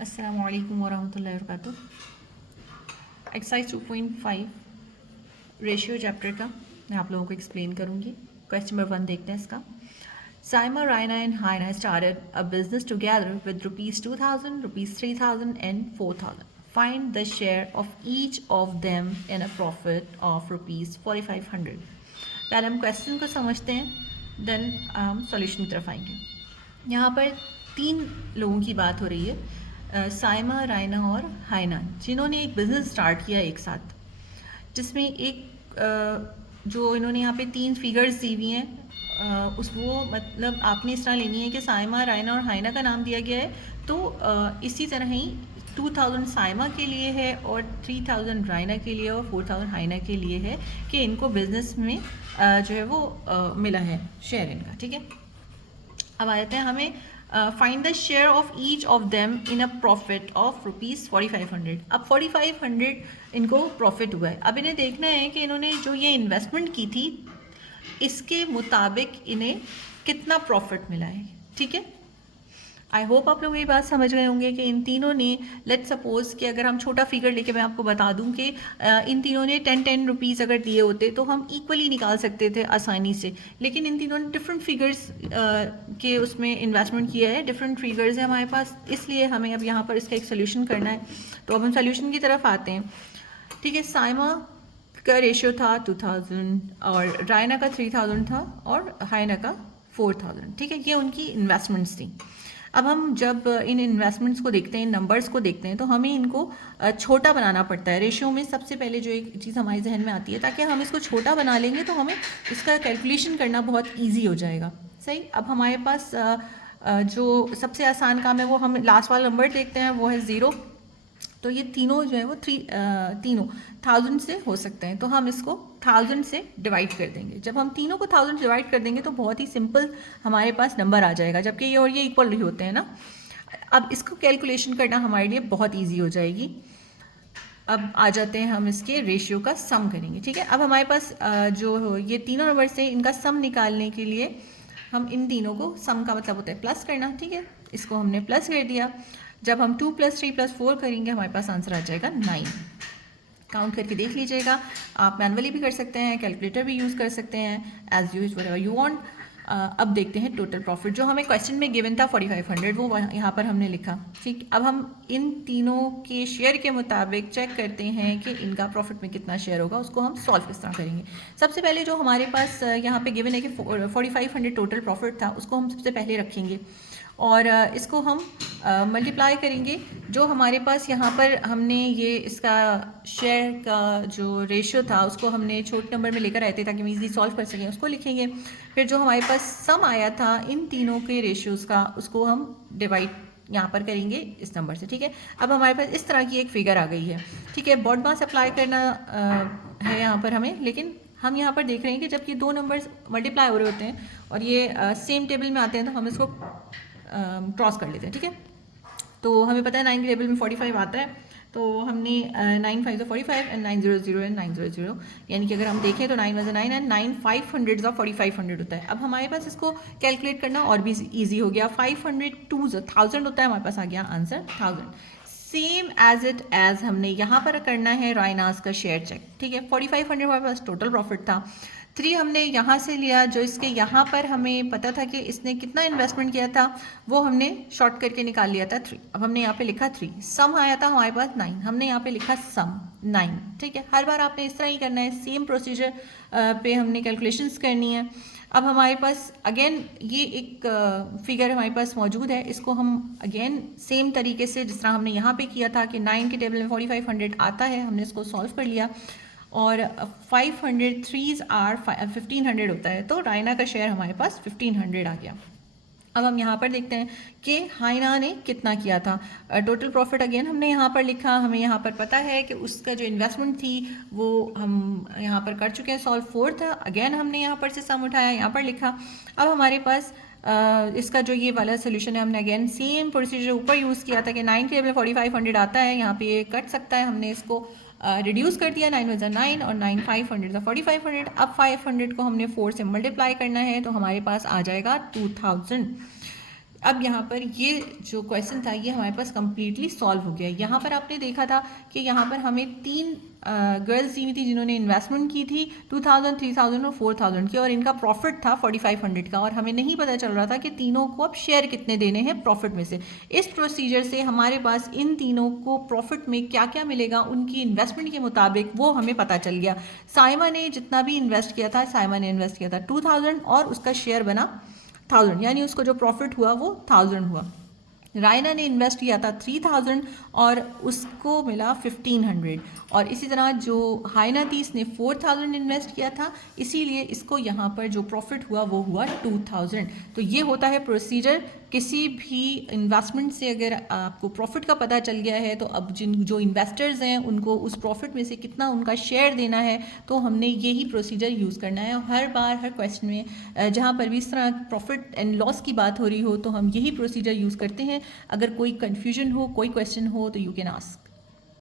अस्सलामु अलैकुम वरहमतुल्लाहि वबरकातुह। एक्सरसाइज 2.5 रेशियो चैप्टर का मैं आप लोगों को एक्सप्लेन करूँगी। क्वेश्चन नंबर 1 देखते हैं इसका। Saima, Raina and Haina started a business together with rupees 2000, rupees 3000 and 4000. Find the share of each of them in a profit of rupees 4500. पहले हम क्वेश्चन को समझते हैं, देन हम सॉल्यूशन की तरफ आएंगे। यहाँ पर 3 लोगों की बात हो रही है, साइमा, रायना और हाइना, जिन्होंने एक बिज़नेस स्टार्ट किया एक साथ, जिसमें एक जो इन्होंने यहाँ पे 3 फिगर्स दी हुई हैं, उस वो मतलब आपने इस तरह लेनी है कि साइमा, रायना और हाइना का नाम दिया गया है, तो इसी तरह ही 2000 साइमा के लिए है और 3000 रायना के लिए और 4000 हाइना के लिए है कि इनको बिज़नेस में जो है वो मिला है शेयर इनका। ठीक है, अब आ जाते हैं हमें find the share of each of them in a profit of rupees 4500। अब 4500 इनको प्रॉफिट हुआ है। अब इन्हें देखना है कि इन्होंने जो ये इन्वेस्टमेंट की थी इसके मुताबिक इन्हें कितना प्रॉफिट मिला है। ठीक है, आई होप आप लोग ये बात समझ गए होंगे कि इन तीनों ने, लेट सपोज कि अगर हम छोटा फिगर लेके मैं आपको बता दूं कि इन तीनों ने 10 रुपीज़ अगर दिए होते तो हम इक्वली निकाल सकते थे आसानी से, लेकिन इन तीनों ने डिफरेंट फिगर्स के उसमें इन्वेस्टमेंट किया है, डिफरेंट फिगर्स है हमारे पास, इसलिए हमें अब यहाँ पर इसका एक सोल्यूशन करना है। तो अब हम सोल्यूशन की तरफ आते हैं। ठीक है, साइमा का रेशियो था 2000 और रायना का 3000 था और हाइना का 4000। ठीक है, ये उनकी इन्वेस्टमेंट्स थी। अब हम जब इन इन्वेस्टमेंट्स को देखते हैं, इन नंबर्स को देखते हैं, तो हमें इनको छोटा बनाना पड़ता है। रेशियो में सबसे पहले जो एक चीज़ हमारे जहन में आती है, ताकि हम इसको छोटा बना लेंगे तो हमें इसका कैलकुलेशन करना बहुत ईजी हो जाएगा। सही, अब हमारे पास जो सबसे आसान काम है वो हम लास्ट वाला नंबर देखते हैं, वो है 0। तो ये तीनों जो है वो तीनों 1000 से हो सकते हैं, तो हम इसको 1000 से डिवाइड कर देंगे। जब हम तीनों को 1000 से डिवाइड कर देंगे तो बहुत ही सिंपल हमारे पास नंबर आ जाएगा, जबकि ये और ये इक्वल ही होते हैं ना। अब इसको कैलकुलेशन करना हमारे लिए बहुत ईजी हो जाएगी। अब आ जाते हैं हम इसके रेशियो का सम करेंगे। ठीक है, अब हमारे पास जो ये तीनों नंबर से इनका सम निकालने के लिए हम इन तीनों को, सम का मतलब होता है प्लस करना। ठीक है, इसको हमने प्लस कर दिया। जब हम 2 + 3 + 4 करेंगे हमारे पास आंसर आ जाएगा 9। काउंट करके देख लीजिएगा, आप मैनुअली भी कर सकते हैं, कैलकुलेटर भी यूज़ कर सकते हैं, as use whatever you want. अब देखते हैं टोटल प्रॉफिट जो हमें क्वेश्चन में गिवन था 4500, वो यहाँ पर हमने लिखा। ठीक, अब हम इन तीनों के शेयर के मुताबिक चेक करते हैं कि इनका प्रॉफिट में कितना शेयर होगा, उसको हम सॉल्व किस तरह करेंगे। सबसे पहले जो हमारे पास यहाँ पे गिवन है कि 4500 टोटल प्रॉफिट था, उसको हम सबसे पहले रखेंगे और इसको हम मल्टीप्लाई करेंगे। जो हमारे पास यहाँ पर हमने ये इसका शेयर का जो रेशियो था उसको हमने छोटे नंबर में लेकर आए थे ताकि हम इजीली सॉल्व कर सकें, उसको लिखेंगे। फिर जो हमारे पास सम आया था इन तीनों के रेशियोज़ का, उसको हम डिवाइड यहाँ पर करेंगे इस नंबर से। ठीक है, अब हमारे पास इस तरह की एक फिगर आ गई है। ठीक है, बॉड मास अप्लाई करना है यहाँ पर हमें, लेकिन हम यहाँ पर देख रहे हैं कि जब ये दो नंबर्स मल्टीप्लाई हो रहे होते हैं और ये सेम टेबल में आते हैं तो हम इसको क्रॉस कर लेते हैं। ठीक है, तो हमें पता है 9 के टेबल में 45 आता है, तो हमने 9 5 45 एंड 9 0 0 एंड 9 0 0, यानी कि अगर हम देखें तो 9 × 9 एंड 9 500 ऑफ 4500 होता है। अब हमारे पास इसको कैलकुलेट करना और भी ईजी हो गया। 500 2 1000 होता है, हमारे पास आ गया answer 1000। Same as it as हमने यहाँ पर करना है रायनास का शेयर चेक। ठीक है, 4500 हमारे पास टोटल प्रॉफिट था, 3 हमने यहाँ से लिया, जो इसके यहाँ पर हमें पता था कि इसने कितना इन्वेस्टमेंट किया था वो हमने शॉर्ट करके निकाल लिया था 3। अब हमने यहाँ पे लिखा 3, सम आया था हमारे पास 9, हमने यहाँ पे लिखा सम 9। ठीक है, हर बार आपने इस तरह ही करना है, सेम प्रोसीजर पे हमने कैलकुलेशंस करनी है। अब हमारे पास अगेन ये एक फिगर हमारे पास मौजूद है, इसको हम अगेन सेम तरीके से जिस तरह हमने यहाँ पे किया था कि 9 के टेबल में 4500 आता है, हमने इसको सॉल्व कर लिया और 500 3s आर 1500 होता है, तो रायना का शेयर हमारे पास 1500 आ गया। अब हम यहाँ पर देखते हैं कि हाइना ने कितना किया था। टोटल प्रॉफिट अगेन हमने यहाँ पर लिखा, हमें यहाँ पर पता है कि उसका जो इन्वेस्टमेंट थी वो हम यहाँ पर कर चुके हैं, सॉल्व 4 था। अगेन हमने यहाँ पर से सम उठाया, यहाँ पर लिखा। अब हमारे पास इसका जो ये वाला सोल्यूशन है, हमने अगेन सेम प्रोसीजर ऊपर यूज़ किया था कि 9 के टेबल 4500 आता है, यहाँ पे ये कट सकता है, हमने इसको रिड्यूस कर दिया, 9 × 9 और 9 500 4500। अब 500 को हमने 4 से मल्टीप्लाई करना है, तो हमारे पास आ जाएगा 2000। अब यहाँ पर ये जो क्वेश्चन था ये हमारे पास कम्प्लीटली सॉल्व हो गया। यहाँ पर आपने देखा था कि यहाँ पर हमें 3 गर्ल्स दी हुई थी जिन्होंने इन्वेस्टमेंट की थी 2000, 3000 और 4000 की, और इनका प्रॉफिट था 4500 का, और हमें नहीं पता चल रहा था कि तीनों को अब शेयर कितने देने हैं प्रॉफिट में से। इस प्रोसीजर से हमारे पास इन तीनों को प्रॉफिट में क्या क्या मिलेगा उनकी इन्वेस्टमेंट के मुताबिक वो हमें पता चल गया। साइमा ने जितना भी इन्वेस्ट किया था, साइमा ने इन्वेस्ट किया था 2000 और उसका शेयर बना 1000, यानी उसको जो प्रॉफिट हुआ वो 1000 हुआ। रायना ने इन्वेस्ट किया था 3000 और उसको मिला 1500, और इसी तरह जो हाइना थी इसने 4000 इन्वेस्ट किया था, इसीलिए इसको यहाँ पर जो प्रॉफिट हुआ वो हुआ 2000। तो ये होता है प्रोसीजर। किसी भी इन्वेस्टमेंट से अगर आपको प्रॉफिट का पता चल गया है तो अब जो इन्वेस्टर्स हैं उनको उस प्रॉफिट में से कितना उनका शेयर देना है, तो हमने यही प्रोसीजर यूज़ करना है। हर बार हर क्वेश्चन में जहाँ पर भी इस तरह प्रॉफिट एंड लॉस की बात हो रही हो तो हम यही प्रोसीजर यूज़ करते हैं। अगर कोई कन्फ्यूजन हो, कोई क्वेश्चन हो तो यू कैन आस्क।